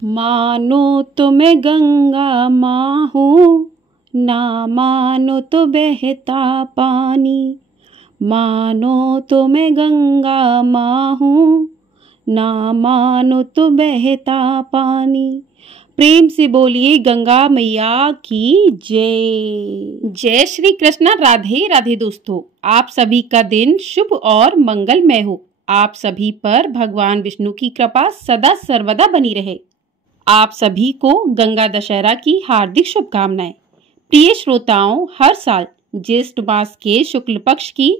मानो तो मैं गंगा माँ हूँ, ना मानो तो बहता पानी। मानो तो मैं गंगा माँ हूँ, ना मानो तो बहता पानी। प्रेम से बोलिए गंगा मैया की जय। जय श्री कृष्णा। राधे राधे दोस्तों, आप सभी का दिन शुभ और मंगलमय हो। आप सभी पर भगवान विष्णु की कृपा सदा सर्वदा बनी रहे। आप सभी को गंगा दशहरा की हार्दिक शुभकामनाएं। प्रिय श्रोताओं, हर साल ज्येष्ठ मास के शुक्ल पक्ष की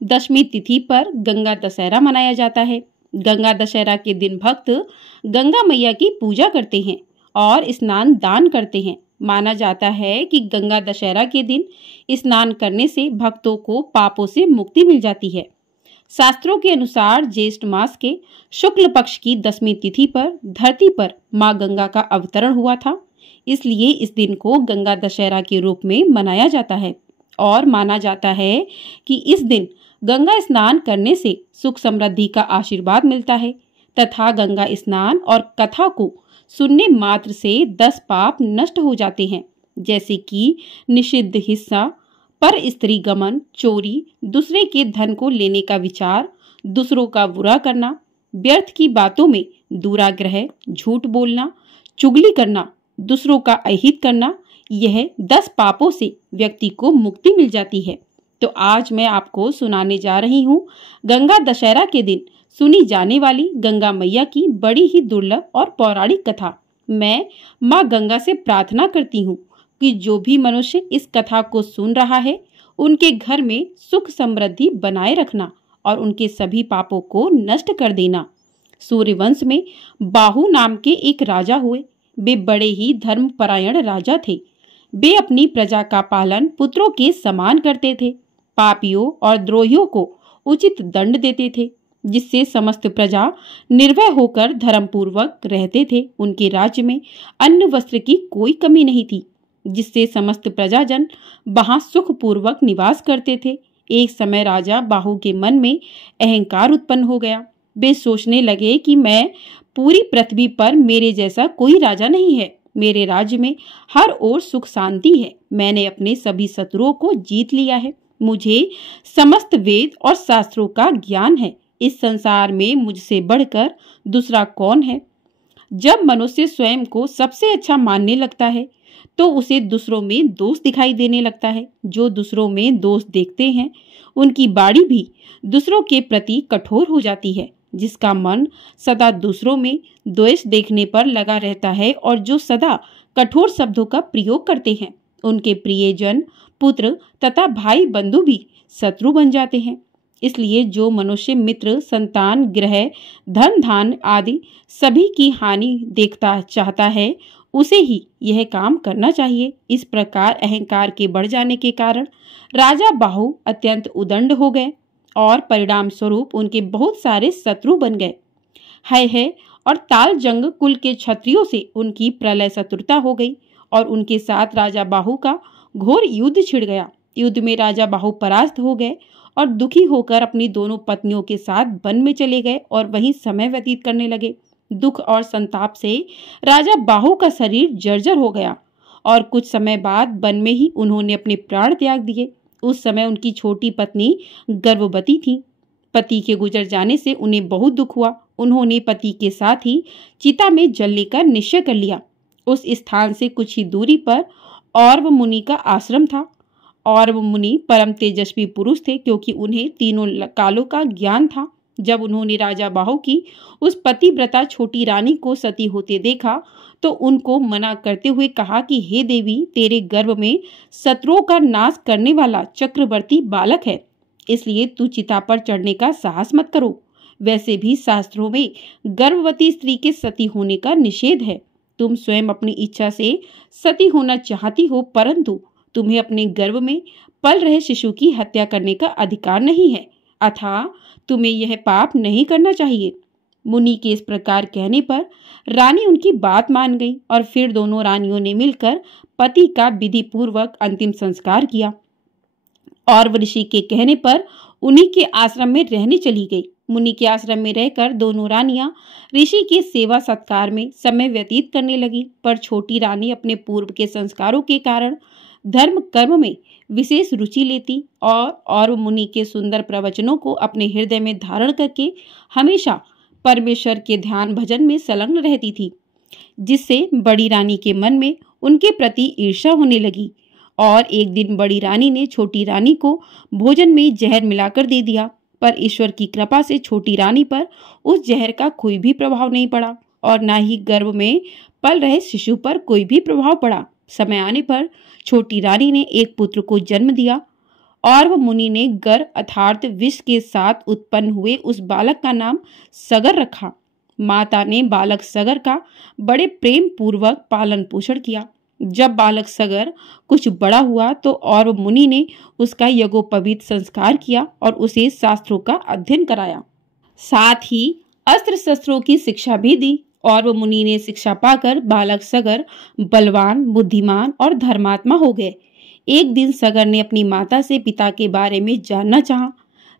दशमी तिथि पर गंगा दशहरा मनाया जाता है। गंगा दशहरा के दिन भक्त गंगा मैया की पूजा करते हैं और स्नान दान करते हैं। माना जाता है कि गंगा दशहरा के दिन स्नान करने से भक्तों को पापों से मुक्ति मिल जाती है। शास्त्रों के अनुसार ज्येष्ठ मास के शुक्ल पक्ष की दशमी तिथि पर धरती पर मां गंगा का अवतरण हुआ था, इसलिए इस दिन को गंगा दशहरा के रूप में मनाया जाता है। और माना जाता है कि इस दिन गंगा स्नान करने से सुख समृद्धि का आशीर्वाद मिलता है तथा गंगा स्नान और कथा को सुनने मात्र से 10 पाप नष्ट हो जाते हैं, जैसे कि निषिद्ध हिस्सा, पर स्त्री गमन, चोरी, दूसरे के धन को लेने का विचार, दूसरों का बुरा करना, व्यर्थ की बातों में दुराग्रह, झूठ बोलना, चुगली करना, दूसरों का अहित करना, यह 10 पापों से व्यक्ति को मुक्ति मिल जाती है। तो आज मैं आपको सुनाने जा रही हूँ गंगा दशहरा के दिन सुनी जाने वाली गंगा मैया की बड़ी ही दुर्लभ और पौराणिक कथा। मैं माँ गंगा से प्रार्थना करती हूँ कि जो भी मनुष्य इस कथा को सुन रहा है, उनके घर में सुख समृद्धि बनाए रखना और उनके सभी पापों को नष्ट कर देना। सूर्यवंश में बाहु नाम के एक राजा हुए। वे बड़े ही धर्मपरायण राजा थे। वे अपनी प्रजा का पालन पुत्रों के समान करते थे। पापियों और द्रोहियों को उचित दंड देते थे, जिससे समस्त प्रजा निर्भय होकर धर्मपूर्वक रहते थे। उनके राज्य में अन्न वस्त्र की कोई कमी नहीं थी, जिससे समस्त प्रजाजन वहां सुखपूर्वक निवास करते थे। एक समय राजा बाहु के मन में अहंकार उत्पन्न हो गया। वे सोचने लगे कि मैं पूरी पृथ्वी पर मेरे जैसा कोई राजा नहीं है। मेरे राज्य में हर ओर सुख शांति है। मैंने अपने सभी शत्रुओं को जीत लिया है। मुझे समस्त वेद और शास्त्रों का ज्ञान है। इस संसार में मुझसे बढ़कर दूसरा कौन है? जब मनुष्य स्वयं को सबसे अच्छा मानने लगता है तो उसे दूसरों में दोष दिखाई देने लगता है। जो दूसरों में दोष देखते हैं, उनकी बाणी भी दूसरों के प्रति कठोर हो जाती है। जिसका मन सदा दूसरों में द्वेष देखने पर लगा रहता है और जो सदा कठोर शब्दों का प्रयोग करते हैं, उनके प्रियजन, पुत्र तथा भाई बंधु भी शत्रु बन जाते हैं। इसलिए जो मनुष्य मित्र, संतान, गृह, धन धान आदि सभी की हानि देखता चाहता है, उसे ही यह काम करना चाहिए। इस प्रकार अहंकार के बढ़ जाने के कारण राजा बाहु अत्यंत उदंड हो गए और परिणाम स्वरूप उनके बहुत सारे शत्रु बन गए। है और तालजंग कुल के क्षत्रियों से उनकी प्रलय शत्रुता हो गई और उनके साथ राजा बाहु का घोर युद्ध छिड़ गया। युद्ध में राजा बाहु परास्त हो गए और दुखी होकर अपनी दोनों पत्नियों के साथ वन में चले गए और वहीं समय व्यतीत करने लगे। दुख और संताप से राजा बाहु का शरीर जर्जर हो गया और कुछ समय बाद वन में ही उन्होंने अपने प्राण त्याग दिए। उस समय उनकी छोटी पत्नी गर्भवती थी। पति के गुजर जाने से उन्हें बहुत दुख हुआ। उन्होंने पति के साथ ही चिता में जलने का निश्चय कर लिया। उस स्थान से कुछ ही दूरी पर औरव मुनि का आश्रम था। औरव मुनि परम तेजस्वी पुरुष थे, क्योंकि उन्हें तीनों कालों का ज्ञान था। जब उन्होंने राजा बाहु की उस पतिव्रता छोटी रानी को सती होते देखा तो उनको मना करते हुए कहा कि हे देवी, तेरे गर्भ में शत्रुओं का नाश करने वाला चक्रवर्ती बालक है, इसलिए तू चिता पर चढ़ने का साहस मत करो। वैसे भी शास्त्रों में गर्भवती स्त्री के सती होने का निषेध है। तुम स्वयं अपनी इच्छा से सती होना चाहती हो, परंतु तुम्हें अपने गर्भ में पल रहे शिशु की हत्या करने का अधिकार नहीं है, अतः तुम्हें यह पाप नहीं करना चाहिए। मुनि के इस प्रकार कहने पर रानी उनकी बात मान गई और फिर दोनों रानियों ने मिलकर पति का विधि पूर्वक अंतिम संस्कार किया। और ऋषि के कहने पर उन्हीं के आश्रम में रहने चली गई। मुनि के आश्रम में रहकर दोनों रानियां ऋषि के सेवा सत्कार में समय व्यतीत करने लगी। पर छोटी रानी अपने पूर्व के संस्कारों के कारण धर्म कर्म में विशेष रुचि लेती और मुनि के सुंदर प्रवचनों को अपने हृदय में धारण करके हमेशा परमेश्वर के ध्यान भजन में संलग्न रहती थी, जिससे बड़ी रानी के मन में उनके प्रति ईर्ष्या होने लगी। और एक दिन बड़ी रानी ने छोटी रानी को भोजन में जहर मिलाकर दे दिया, पर ईश्वर की कृपा से छोटी रानी पर उस जहर का कोई भी प्रभाव नहीं पड़ा और न ही गर्भ में पल रहे शिशु पर कोई भी प्रभाव पड़ा। समय आने पर छोटी रानी ने एक पुत्र को जन्म दिया और वह मुनि ने गर अर्थात विष के साथ उत्पन्न हुए उस बालक का नाम सगर रखा। माता ने बालक सगर का बड़े प्रेम पूर्वक पालन पोषण किया। जब बालक सगर कुछ बड़ा हुआ तो और मुनि ने उसका यज्ञोपवीत संस्कार किया और उसे शास्त्रों का अध्ययन कराया, साथ ही अस्त्र शस्त्रों की शिक्षा भी दी। और मुनि ने शिक्षा पाकर बालक सगर बलवान, बुद्धिमान और धर्मात्मा हो गए। एक दिन सगर ने अपनी माता से पिता के बारे में जानना चाहा।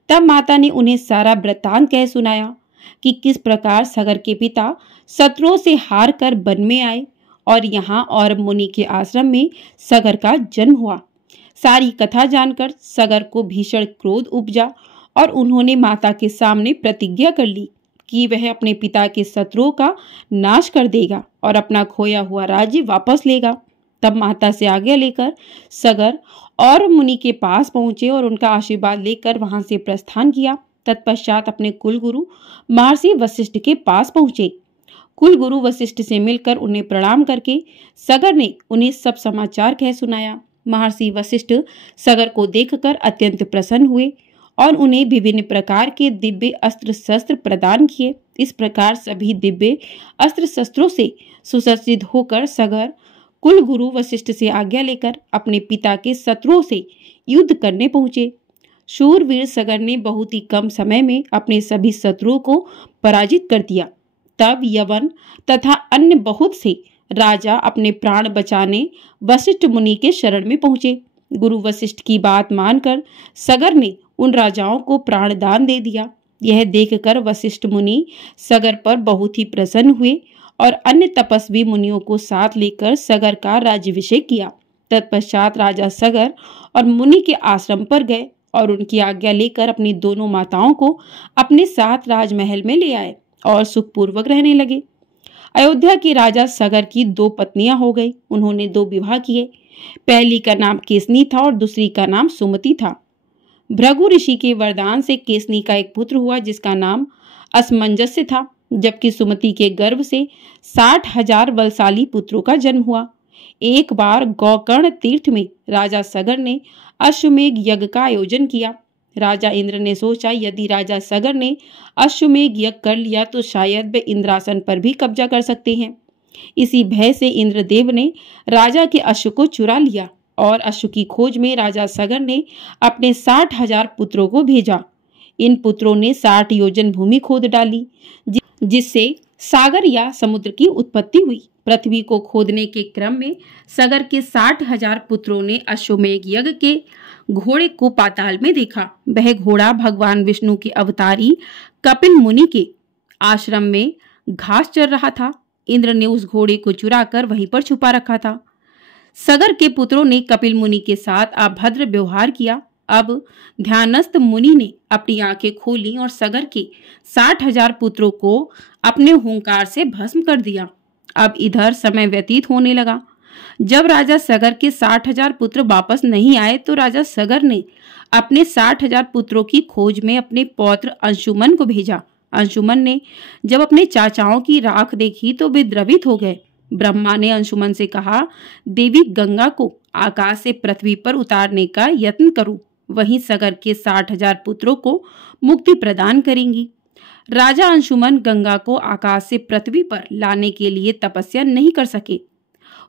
तब माता ने उन्हें सारा वृत्तांत कह सुनाया कि किस प्रकार सगर के पिता शत्रुओं से हार कर वन में आए और यहाँ और मुनि के आश्रम में सगर का जन्म हुआ। सारी कथा जानकर सगर को भीषण क्रोध उपजा और उन्होंने माता के सामने प्रतिज्ञा कर ली कि वह अपने पिता के शत्रुओं का नाश कर देगा और अपना खोया हुआ राज्य वापस लेगा। तब माता से आज्ञा लेकर सगर और मुनि के पास पहुंचे और उनका आशीर्वाद लेकर वहां से प्रस्थान किया। तत्पश्चात अपने कुलगुरु महर्षि वशिष्ठ के पास पहुंचे। कुलगुरु वशिष्ठ से मिलकर उन्हें प्रणाम करके सगर ने उन्हें सब समाचार कह सुनाया। महर्षि वशिष्ठ सगर को देखकर अत्यंत प्रसन्न हुए और उन्हें विभिन्न प्रकार के दिव्य अस्त्र शस्त्र प्रदान किए। इस प्रकार सभी दिव्य अस्त्र शस्त्रों से सुसज्जित होकर सगर कुलगुरु वशिष्ठ से आज्ञा लेकर अपने पिता के शत्रुओं से युद्ध करने पहुंचे। शूरवीर सगर ने बहुत ही कम समय में अपने सभी शत्रुओं को पराजित कर दिया। तब यवन तथा अन्य बहुत से राजा अपने प्राण बचाने वशिष्ठ मुनि के शरण में पहुंचे। गुरु वशिष्ठ की बात मानकर सगर ने उन राजाओं को प्राण दान दे दिया। यह देखकर वशिष्ठ मुनि सगर पर बहुत ही प्रसन्न हुए और अन्य तपस्वी मुनियों को साथ लेकर सगर का राज्याभिषेक किया। तत्पश्चात राजा सगर और मुनि के आश्रम पर गए और उनकी आज्ञा लेकर अपनी दोनों माताओं को अपने साथ राजमहल में ले आए और सुखपूर्वक रहने लगे। अयोध्या के राजा सगर की 2 पत्नियां हो गई। उन्होंने 2 विवाह किए। पहली का नाम केसनी था और दूसरी का नाम सुमति था। भृगु ऋषि के वरदान से केसनी का एक पुत्र हुआ जिसका नाम असमंजस्य था, जबकि सुमति के गर्भ से 60,000 बलशाली पुत्रों का जन्म हुआ। एक बार गोकर्ण तीर्थ में राजा सगर ने अश्वमेघ यज्ञ का आयोजन किया। राजा इंद्र ने सोचा यदि राजा सगर ने अश्वमेघ यज्ञ कर लिया तो शायद वे इंद्रासन पर भी कब्जा कर सकते हैं। इसी भय से इंद्रदेव ने राजा के अश्व को चुरा लिया और अश्व की खोज में राजा सगर ने अपने 60,000 पुत्रों को भेजा। इन पुत्रों ने 60 योजन भूमि खोद डाली, जिससे सागर या समुद्र की उत्पत्ति हुई। पृथ्वी को खोदने के क्रम में सगर के 60,000 पुत्रों ने अश्वमेघ यज्ञ के घोड़े को पाताल में देखा। वह घोड़ा भगवान विष्णु के अवतारी कपिल मुनि के आश्रम में घास चर रहा था। इंद्र ने उस घोड़े को चुराकर वहीं पर छुपा रखा था। सगर के पुत्रों ने कपिल मुनि के साथ अभद्र व्यवहार किया। अब ध्यानस्थ मुनि ने अपनी आंखें खोली और सगर के 60,000 पुत्रों को अपने हुंकार से भस्म कर दिया। अब इधर समय व्यतीत होने लगा। जब राजा सगर के 60,000 पुत्र वापस नहीं आए तो राजा सगर ने अपने 60,000 पुत्रों की खोज में अपने पौत्र अंशुमन को भेजा। अंशुमन ने जब अपने चाचाओं की राख देखी तो वे द्रवित हो गए। ब्रह्मा ने अंशुमन से कहा, देवी गंगा को आकाश से पृथ्वी पर उतारने का यत्न करो, वहीं सगर के 60,000 पुत्रों को मुक्ति प्रदान करेंगी। राजा अंशुमन गंगा को आकाश से पृथ्वी पर लाने के लिए तपस्या नहीं कर सके।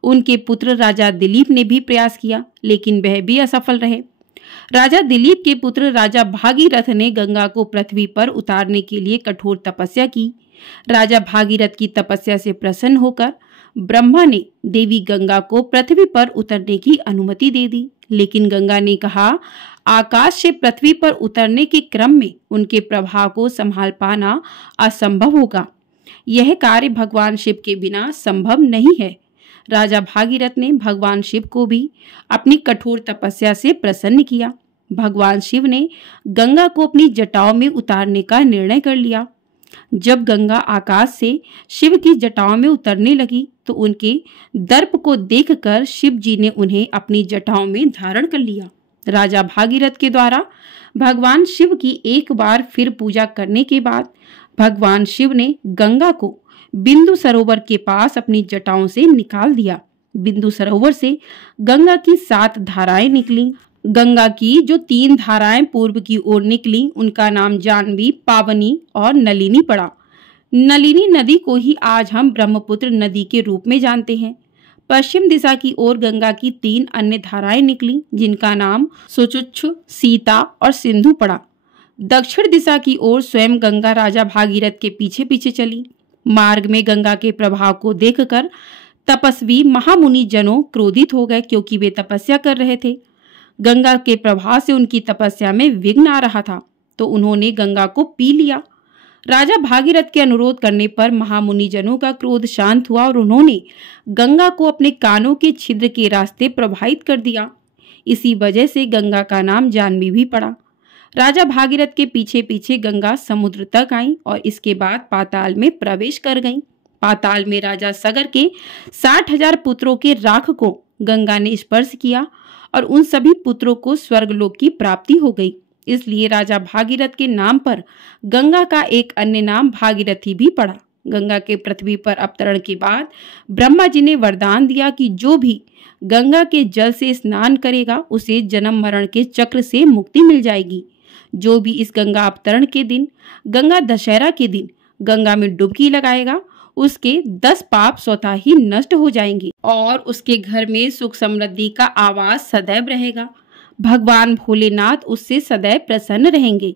उनके पुत्र राजा दिलीप ने भी प्रयास किया, लेकिन वह भी असफल रहे। राजा दिलीप के पुत्र राजा भागीरथ ने गंगा को पृथ्वी पर उतारने के लिए कठोर तपस्या की। राजा भागीरथ की तपस्या से प्रसन्न होकर ब्रह्मा ने देवी गंगा को पृथ्वी पर उतरने की अनुमति दे दी। लेकिन गंगा ने कहा, आकाश से पृथ्वी पर उतरने के क्रम में उनके प्रवाह को संभाल पाना असंभव होगा। यह कार्य भगवान शिव के बिना संभव नहीं है। राजा भागीरथ ने भगवान शिव को भी अपनी कठोर तपस्या से प्रसन्न किया। भगवान शिव ने गंगा को अपनी जटाओं में उतारने का निर्णय कर लिया। जब गंगा आकाश से शिव की जटाओं में उतरने लगी तो उनके दर्प को देखकर शिव जी ने उन्हें अपनी जटाओं में धारण कर लिया। राजा भागीरथ के द्वारा भगवान शिव की एक बार फिर पूजा करने के बाद भगवान शिव ने गंगा को बिंदु सरोवर के पास अपनी जटाओं से निकाल दिया। बिंदु सरोवर से गंगा की 7 धाराएं निकली। गंगा की जो 3 धाराएं पूर्व की ओर निकली उनका नाम जाह्नवी, पावनी और नलिनी पड़ा। नलिनी नदी को ही आज हम ब्रह्मपुत्र नदी के रूप में जानते हैं। पश्चिम दिशा की ओर गंगा की 3 अन्य धाराएं निकली जिनका नाम सुचुच्छ, सीता और सिंधु पड़ा। दक्षिण दिशा की ओर स्वयं गंगा राजा भागीरथ के पीछे पीछे चली। मार्ग में गंगा के प्रभाव को देखकर तपस्वी महामुनि जनों क्रोधित हो गए, क्योंकि वे तपस्या कर रहे थे। गंगा के प्रभाव से उनकी तपस्या में विघ्न आ रहा था, तो उन्होंने गंगा को पी लिया। राजा भागीरथ के अनुरोध करने पर महामुनि जनों का क्रोध शांत हुआ और उन्होंने गंगा को अपने कानों के छिद्र के रास्ते प्रवाहित कर दिया। इसी वजह से गंगा का नाम जाह्नवी भी पड़ा। राजा भागीरथ के पीछे पीछे गंगा समुद्र तक आई और इसके बाद पाताल में प्रवेश कर गई। पाताल में राजा सगर के 60,000 पुत्रों के राख को गंगा ने स्पर्श किया और उन सभी पुत्रों को स्वर्गलोक की प्राप्ति हो गई। इसलिए राजा भागीरथ के नाम पर गंगा का एक अन्य नाम भागीरथी भी पड़ा। गंगा के पृथ्वी पर अवतरण के बाद ब्रह्मा जी ने वरदान दिया कि जो भी गंगा के जल से स्नान करेगा उसे जन्म मरण के चक्र से मुक्ति मिल जाएगी। जो भी इस गंगा अवतरण के दिन, गंगा दशहरा के दिन गंगा में डुबकी लगाएगा उसके 10 पाप स्वतः ही नष्ट हो जाएंगे और उसके घर में सुख समृद्धि का आवास सदैव रहेगा। भगवान भोलेनाथ उससे सदैव प्रसन्न रहेंगे।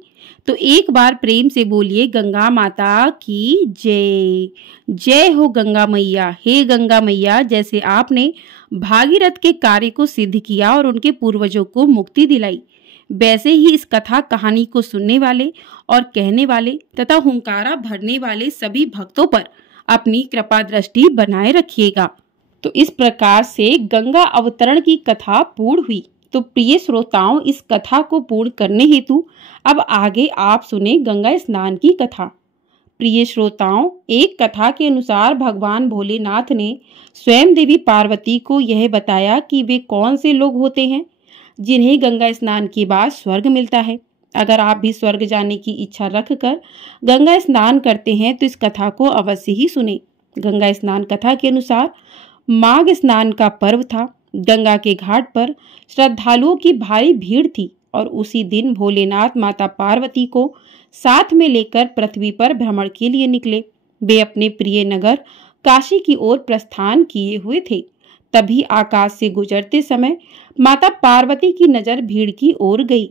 तो एक बार प्रेम से बोलिए, गंगा माता की जय। जय हो गंगा मैया। हे गंगा मैया, जैसे आपने भागीरथ के कार्य को सिद्ध किया और उनके पूर्वजों को मुक्ति दिलाई, वैसे ही इस कथा कहानी को सुनने वाले और कहने वाले तथा हुंकारा भरने वाले सभी भक्तों पर अपनी कृपा दृष्टि बनाए रखिएगा। तो इस प्रकार से गंगा अवतरण की कथा पूर्ण हुई। तो प्रिय श्रोताओं, इस कथा को पूर्ण करने हेतु अब आगे आप सुने गंगा स्नान की कथा। प्रिय श्रोताओं, एक कथा के अनुसार भगवान भोलेनाथ ने स्वयं देवी पार्वती को यह बताया कि वे कौन से लोग होते हैं जिन्हें गंगा स्नान के बाद स्वर्ग मिलता है। अगर आप भी स्वर्ग जाने की इच्छा रखकर गंगा स्नान करते हैं तो इस कथा को अवश्य ही सुने। गंगा स्नान कथा के अनुसार माघ स्नान का पर्व था। गंगा के घाट पर श्रद्धालुओं की भारी भीड़ थी और उसी दिन भोलेनाथ माता पार्वती को साथ में लेकर पृथ्वी पर भ्रमण के लिए निकले। वे अपने प्रिय नगर काशी की ओर प्रस्थान किए हुए थे। तभी आकाश से गुजरते समय माता पार्वती की नजर भीड़ की ओर गई।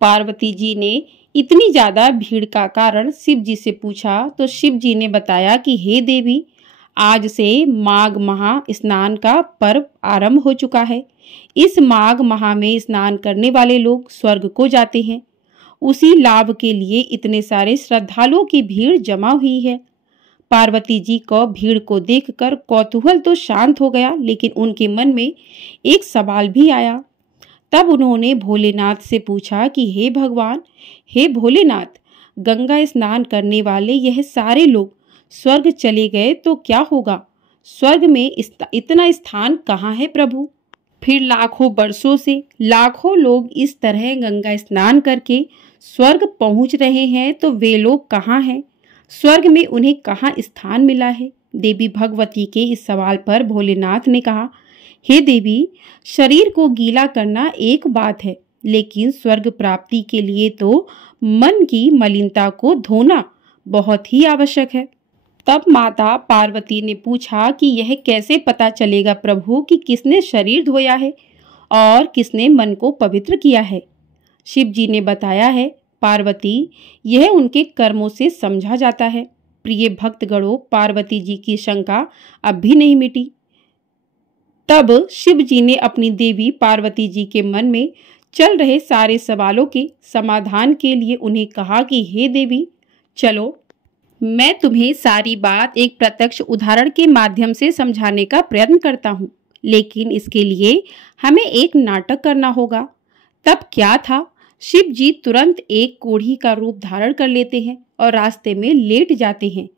पार्वती जी ने इतनी ज्यादा भीड़ का कारण शिव जी से पूछा तो शिव जी ने बताया कि हे देवी, आज से माघ महा स्नान का पर्व आरंभ हो चुका है। इस माघ महा में स्नान करने वाले लोग स्वर्ग को जाते हैं। उसी लाभ के लिए इतने सारे श्रद्धालुओं की भीड़ जमा हुई है। पार्वती जी को भीड़ को देखकर कौतूहल तो शांत हो गया, लेकिन उनके मन में एक सवाल भी आया। तब उन्होंने भोलेनाथ से पूछा कि हे भगवान, हे भोलेनाथ, गंगा स्नान करने वाले यह सारे लोग स्वर्ग चले गए तो क्या होगा? स्वर्ग में इतना स्थान कहाँ है प्रभु? फिर लाखों वर्षों से लाखों लोग इस तरह गंगा स्नान करके स्वर्ग पहुंच रहे हैं, तो वे लोग कहाँ हैं? स्वर्ग में उन्हें कहाँ स्थान मिला है? देवी भगवती के इस सवाल पर भोलेनाथ ने कहा, हे देवी, शरीर को गीला करना एक बात है, लेकिन स्वर्ग प्राप्ति के लिए तो मन की मलिनता को धोना बहुत ही आवश्यक है। तब माता पार्वती ने पूछा कि यह कैसे पता चलेगा प्रभु कि किसने शरीर धोया है और किसने मन को पवित्र किया है? शिव जी ने बताया है, पार्वती, यह उनके कर्मों से समझा जाता है। प्रिय भक्तगणों, पार्वती जी की शंका अब भी नहीं मिटी। तब शिव जी ने अपनी देवी पार्वती जी के मन में चल रहे सारे सवालों के समाधान के लिए उन्हें कहा कि हे देवी, चलो मैं तुम्हें सारी बात एक प्रत्यक्ष उदाहरण के माध्यम से समझाने का प्रयत्न करता हूँ, लेकिन इसके लिए हमें एक नाटक करना होगा। तब क्या था, शिव जी तुरंत एक कोढ़ी का रूप धारण कर लेते हैं और रास्ते में लेट जाते हैं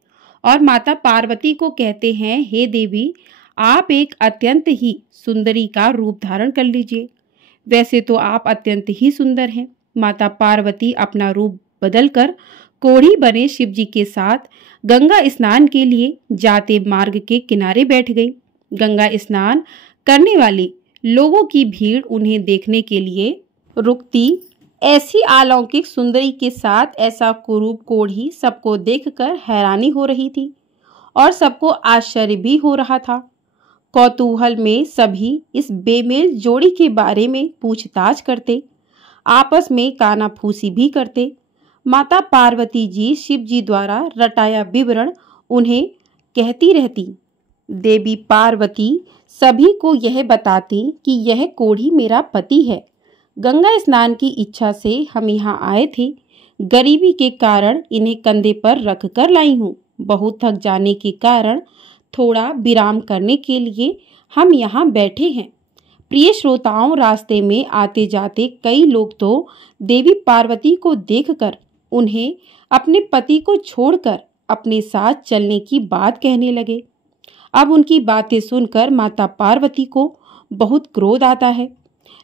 और माता पार्वती को कहते हैं, हे देवी, आप एक अत्यंत ही सुंदरी का रूप धारण कर लीजिए। वैसे तो आप अत्यंत ही सुंदर हैं। माता पार्वती अपना रूप बदलकर कोढ़ी बने शिव जी के साथ गंगा स्नान के लिए जाते मार्ग के किनारे बैठ गई। गंगा स्नान करने वाले लोगों की भीड़ उन्हें देखने के लिए रुकती। ऐसी अलौकिक सुंदरी के साथ ऐसा कुरूप कोढ़ी सबको देखकर हैरानी हो रही थी और सबको आश्चर्य भी हो रहा था। कौतूहल में सभी इस बेमेल जोड़ी के बारे में पूछताछ करते, आपस में कानाफूसी भी करते। माता पार्वती जी शिव जी द्वारा रटाया विवरण उन्हें कहती रहती। देवी पार्वती सभी को यह बताती कि यह कोढ़ी मेरा पति है। गंगा स्नान की इच्छा से हम यहाँ आए थे। गरीबी के कारण इन्हें कंधे पर रख कर लाई हूँ। बहुत थक जाने के कारण थोड़ा विराम करने के लिए हम यहाँ बैठे हैं। प्रिय श्रोताओं, रास्ते में आते जाते कई लोग तो देवी पार्वती को देखकर उन्हें अपने पति को छोड़कर अपने साथ चलने की बात कहने लगे। अब उनकी बातें सुनकर माता पार्वती को बहुत क्रोध आता है,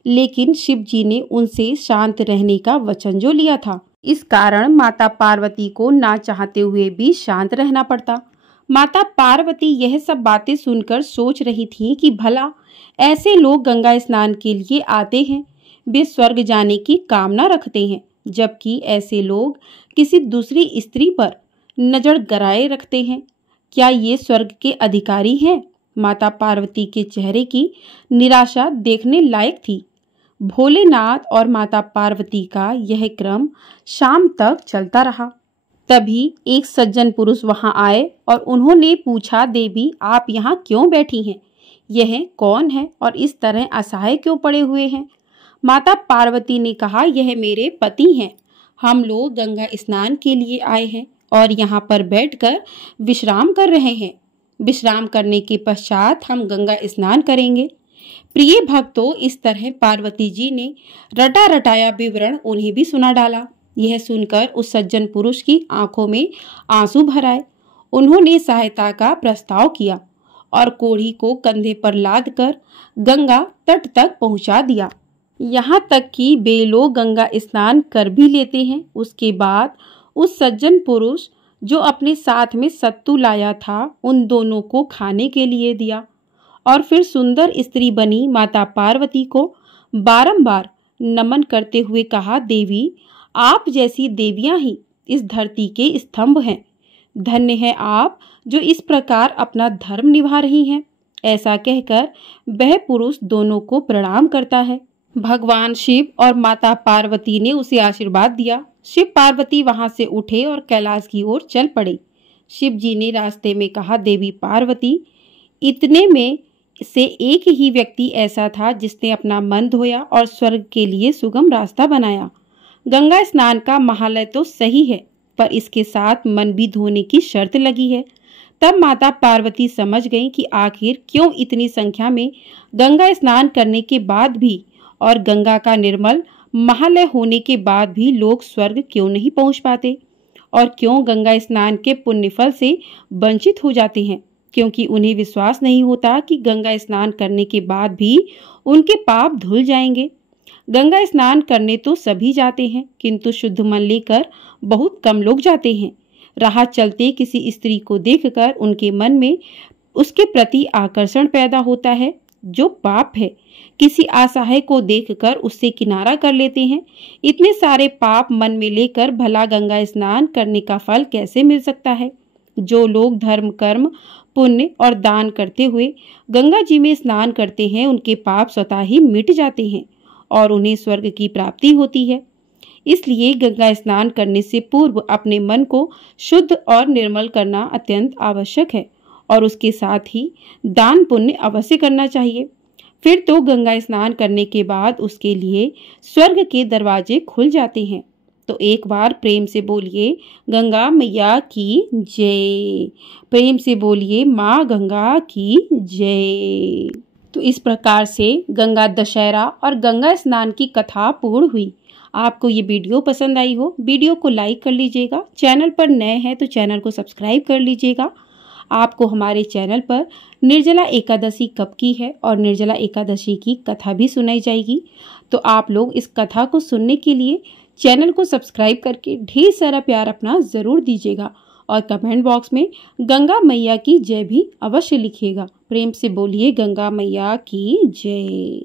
लेकिन शिव जी ने उनसे शांत रहने का वचन जो लिया था, इस कारण माता पार्वती को ना चाहते हुए भी शांत रहना पड़ता। माता पार्वती यह सब बातें सुनकर सोच रही थी कि भला ऐसे लोग गंगा स्नान के लिए आते हैं, वे स्वर्ग जाने की कामना रखते हैं, जबकि ऐसे लोग किसी दूसरी स्त्री पर नजर गड़ाए रखते हैं। क्या ये स्वर्ग के अधिकारी हैं? माता पार्वती के चेहरे की निराशा देखने लायक थी। भोलेनाथ और माता पार्वती का यह क्रम शाम तक चलता रहा। तभी एक सज्जन पुरुष वहां आए और उन्होंने पूछा, देवी, आप यहाँ क्यों बैठी हैं? यह कौन है और इस तरह असहाय क्यों पड़े हुए हैं? माता पार्वती ने कहा, यह मेरे पति हैं। हम लोग गंगा स्नान के लिए आए हैं और यहाँ पर बैठकर विश्राम कर रहे हैं। विश्राम करने के पश्चात हम गंगा स्नान करेंगे। प्रिय भक्तों, इस तरह पार्वती जी ने रटा रटाया विवरण उन्हें भी सुना डाला। यह सुनकर उस सज्जन पुरुष की आंखों में आंसू भर आए। उन्होंने सहायता का प्रस्ताव किया और कोढ़ी को कंधे पर लादकर गंगा तट तक पहुंचा दिया। यहाँ तक कि वे लोग गंगा स्नान कर भी लेते हैं। उसके बाद उस सज्जन पुरुष जो अपने साथ में सत्तू लाया था, उन दोनों को खाने के लिए दिया और फिर सुंदर स्त्री बनी माता पार्वती को बारंबार नमन करते हुए कहा, देवी, आप जैसी देवियां ही इस धरती के स्तंभ हैं। धन्य है आप जो इस प्रकार अपना धर्म निभा रही हैं। ऐसा कहकर वह पुरुष दोनों को प्रणाम करता है। भगवान शिव और माता पार्वती ने उसे आशीर्वाद दिया। शिव पार्वती वहां से उठे और कैलाश की ओर चल पड़े। शिव जी ने रास्ते में कहा, देवी पार्वती, इतने में से एक ही व्यक्ति ऐसा था जिसने अपना मन धोया और स्वर्ग के लिए सुगम रास्ता बनाया। गंगा स्नान का महालय तो सही है, पर इसके साथ मन भी धोने की शर्त लगी है। तब माता पार्वती समझ गईं कि आखिर क्यों इतनी संख्या में गंगा स्नान करने के बाद भी और गंगा का निर्मल महालय होने के बाद भी लोग स्वर्ग क्यों नहीं पहुंच पाते और क्यों गंगा स्नान के पुण्य फल से वंचित हो जाते हैं। क्योंकि उन्हें विश्वास नहीं होता कि गंगा स्नान करने के बाद भी उनके पाप धुल जाएंगे। गंगा स्नान करने तो सभी जाते हैं, किंतु शुद्ध मन लेकर बहुत कम लोग जाते हैं। राह चलते किसी स्त्री को देखकर उनके मन में उसके प्रति आकर्षण पैदा होता है, जो पाप है। किसी असहाय को देखकर उससे किनारा कर लेते हैं। इतने सारे पाप मन में लेकर भला गंगा स्नान करने का फल कैसे मिल सकता है? जो लोग धर्म, कर्म, पुण्य और दान करते हुए गंगा जी में स्नान करते हैं, उनके पाप स्वतः ही मिट जाते हैं और उन्हें स्वर्ग की प्राप्ति होती है। इसलिए गंगा स्नान करने से पूर्व अपने मन को शुद्ध और निर्मल करना अत्यंत आवश्यक है और उसके साथ ही दान पुण्य अवश्य करना चाहिए। फिर तो गंगा स्नान करने के बाद उसके लिए स्वर्ग के दरवाजे खुल जाते हैं। तो एक बार प्रेम से बोलिए गंगा मैया की जय। प्रेम से बोलिए माँ गंगा की जय। तो इस प्रकार से गंगा दशहरा और गंगा स्नान की कथा पूर्ण हुई। आपको ये वीडियो पसंद आई हो, वीडियो को लाइक कर लीजिएगा। चैनल पर नए हैं तो चैनल को सब्सक्राइब कर लीजिएगा। आपको हमारे चैनल पर निर्जला एकादशी कब की है और निर्जला एकादशी की कथा भी सुनाई जाएगी। तो आप लोग इस कथा को सुनने के लिए चैनल को सब्सक्राइब करके ढेर सारा प्यार अपना ज़रूर दीजिएगा और कमेंट बॉक्स में गंगा मैया की जय भी अवश्य लिखिएगा। प्रेम से बोलिए गंगा मैया की जय।